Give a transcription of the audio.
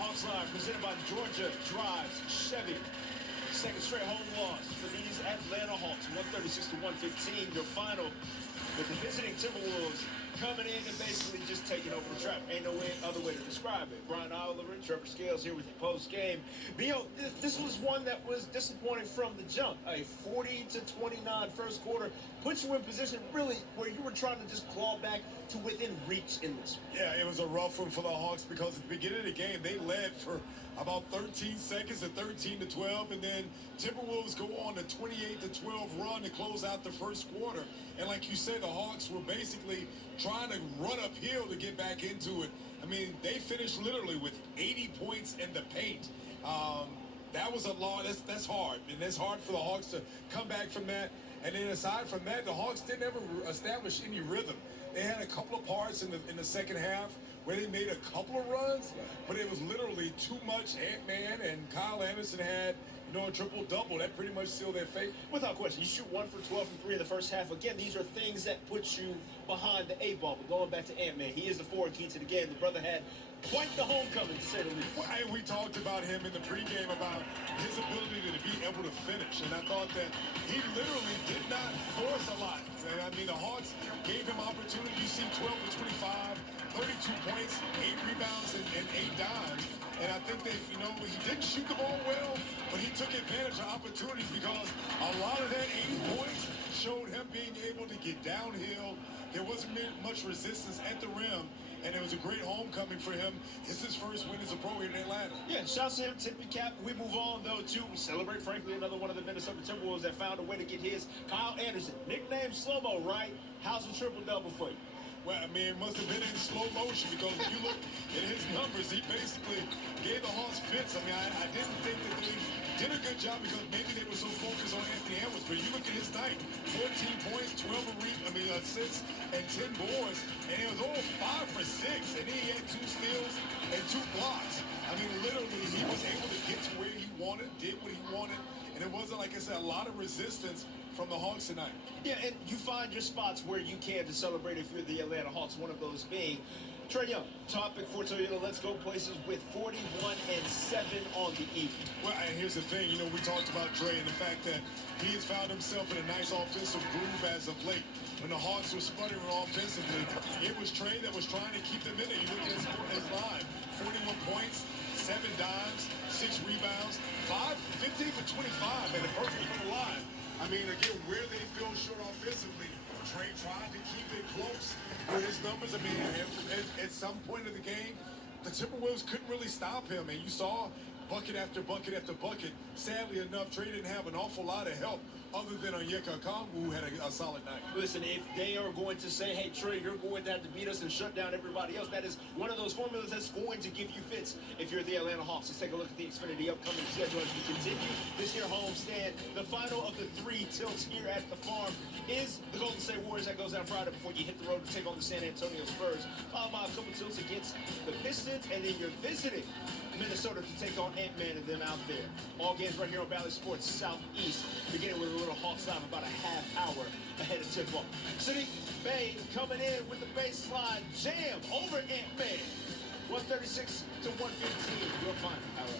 Hawks Line, presented by Georgia Drives Chevy. Second straight home loss for these Atlanta Hawks, 136 to 115. Your final with the visiting Timberwolves coming in and basically just taking over the trap. Ain't no other way to describe it. Brian Oliver and Trevor Scales here with your post game. But, this was one that was disappointing from the jump. A 40 to 29 first quarter puts you in position really where you were trying to just claw back to within reach in this one. Yeah, it was a rough one for the Hawks because at the beginning of the game, they led for about 13 seconds at 13 to 12, and then Timberwolves go on a 28 to 12 run to close out the first quarter. And like you said, the Hawks were basically trying to run uphill to get back into it. I mean, they finished literally with 80 points in the paint. That was a lot. That's hard, and it's hard for the Hawks to come back from that. And then aside from that, the Hawks didn't ever establish any rhythm. They had a couple of parts in the second half where they made a couple of runs, but it was literally too much. Ant-Man and Kyle Anderson had, a triple-double. That pretty much sealed their fate. Without question, you shoot 1 for 12 from 3 in the first half. Again, these are things that put you behind the 8-ball. But going back to Ant-Man, he is the forward key to the game. The brother had quite the homecoming, to say the least. Well, we talked about him in the pregame about his ability to be able to finish, and I thought that he literally did not force a lot. And I mean, the Hawks gave him opportunity. You see 12 to 25, 32 points, 8 rebounds, and 8 dimes. And I think that, he didn't shoot the ball well, but he took advantage of opportunities because a lot of that 80 points showed him being able to get downhill. There wasn't much resistance at the rim, and it was a great homecoming for him. It's his first win as a pro here in Atlanta. Yeah, shouts to him, tip your cap. We move on, though, to celebrate, frankly, another one of the Minnesota Timberwolves that found a way to get his. Kyle Anderson, nicknamed Slow-Mo, right? How's a triple-double for you? Well, I mean, it must have been in slow motion because when you look at his numbers, he basically gave the Hawks fits. I mean, I didn't think that they did a good job because maybe they were so focused on Anthony Edwards. But you look at his night, 14 points, 12 assists, and 10 boards, and it was all 5 for 6. And then he had 2 steals and 2 blocks. I mean, literally, he was able to get to where he wanted, did what he wanted, and it wasn't, like I said, a lot of resistance from the Hawks tonight. Yeah, and you find your spots where you can to celebrate if you're the Atlanta Hawks, one of those being Trae Young. Topic for Toyota Let's Go places with 41 and 7 on the evening. Well, and here's the thing, we talked about Trae and the fact that he has found himself in a nice offensive groove as of late. When the Hawks were sputtering offensively, it was Trae that was trying to keep them in there. You look at his line, 41 points, 7 dimes, 6 rebounds, 15 for 25, and the perfect for the line. I mean, again, where they fell short offensively, Trae tried to keep it close with his numbers. I mean, at some point of the game, the Timberwolves couldn't really stop him, and you saw bucket after bucket after bucket. Sadly enough, Trae didn't have an awful lot of help other than Onyeka Okongwu, who had a solid night. Listen, if they are going to say, hey, Trae, you're going to have to beat us and shut down everybody else, that is one of those formulas that's going to give you fits if you're the Atlanta Hawks. Let's take a look at the Xfinity upcoming schedule as we continue this year homestand. The final of the 3 tilts here at the farm is the Golden State Warriors. That goes down Friday before you hit the road to take on the San Antonio Spurs, followed by a couple tilts against the Pistons, and then you're visiting Minnesota to take on Ant-Man and them out there. All games right here on Valley Sports Southeast, beginning with a little Hawks Live about a half hour ahead of tip-off. City Bay coming in with the baseline jam over Ant-Man. 136 to 115. Your final hour.